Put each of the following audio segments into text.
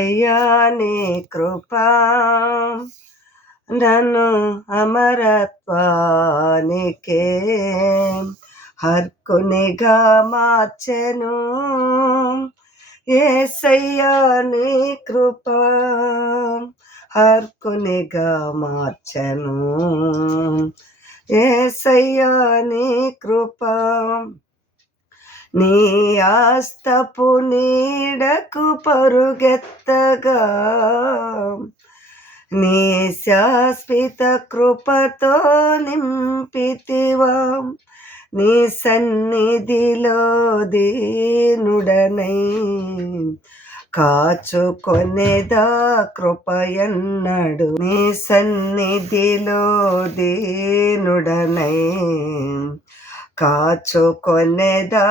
అయ్యా నీ కృపా నన్ను అమరత్వానికే హక్కునిగా మార్చెను. యేసయ్యా నీ కృపా హక్కునిగా మార్చెను. యేసయ్యా నీ కృపా నీ ఆస్తపు నీడకు పరుగెత్తగా నీ శాశ్వత కృపతో నింపితివా. నీ సన్నిధిలో దీనుడనై కాచుకొనేదా కృపయన్నడు. నీ సన్నిధిలో దీనుడనై కాచుకొనేదా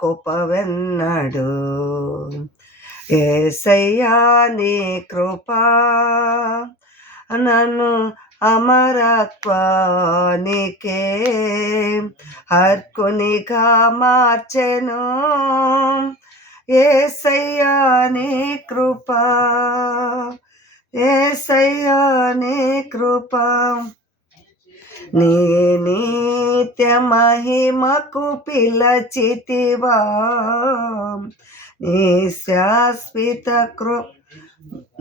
కృపవెన్నడు. యేసయ్యా నీ కృపా నన్ను అమరత్వానికే హక్కునిగా మార్చెను. యేసయ్యా నీ కృపా యేసయ్యా నీ కృపా నీ నిత్య మహిమకు పిలచితివా. నీ శాశ్వత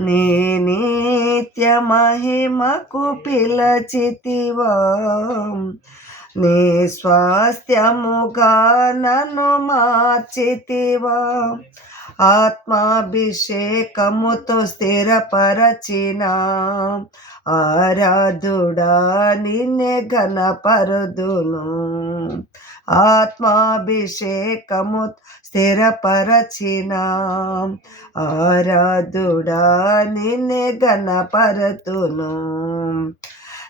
నీ నిత్య మహిమకు పిలచితివా. నీ స్వాస్థ్యముగా నన్ను మార్చితివా. ఆత్మాభిషేకముతో స్థిరపరచిన ఆరాధుడా నిన్నే ఘనపరుదును. ఆత్మాభిషేకము స్థిరపరచిన ఆరాధుడా నిన్నే ఘనపరతును.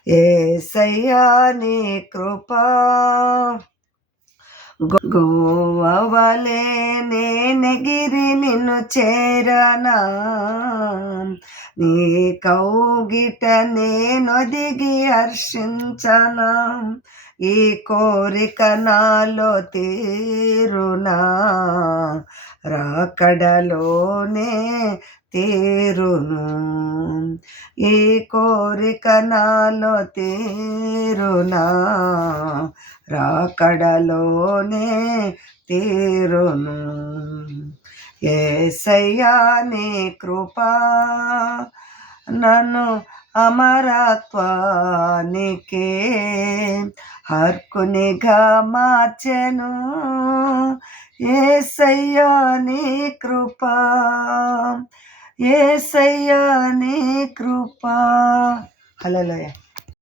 యేసయ్యా నీ కృపా గోవవలే నేనెగిరి నిన్ను చేరనా. నీ కౌగిట నేనొదిగి హర్షించనా. ఈ కోరిక నాలో తీరునా రాకడలోనే తీరును. ఈ కోరిక నాలో తీరునా రాకడలోనే తీరును. యేసయ్యా నీ కృపా నన్ను అమరత్వానికే హక్కునిగా మార్చెను. యేసయ్యా నీ కృపా యేసయ్యా నీ కృపా. హల్లెలూయా.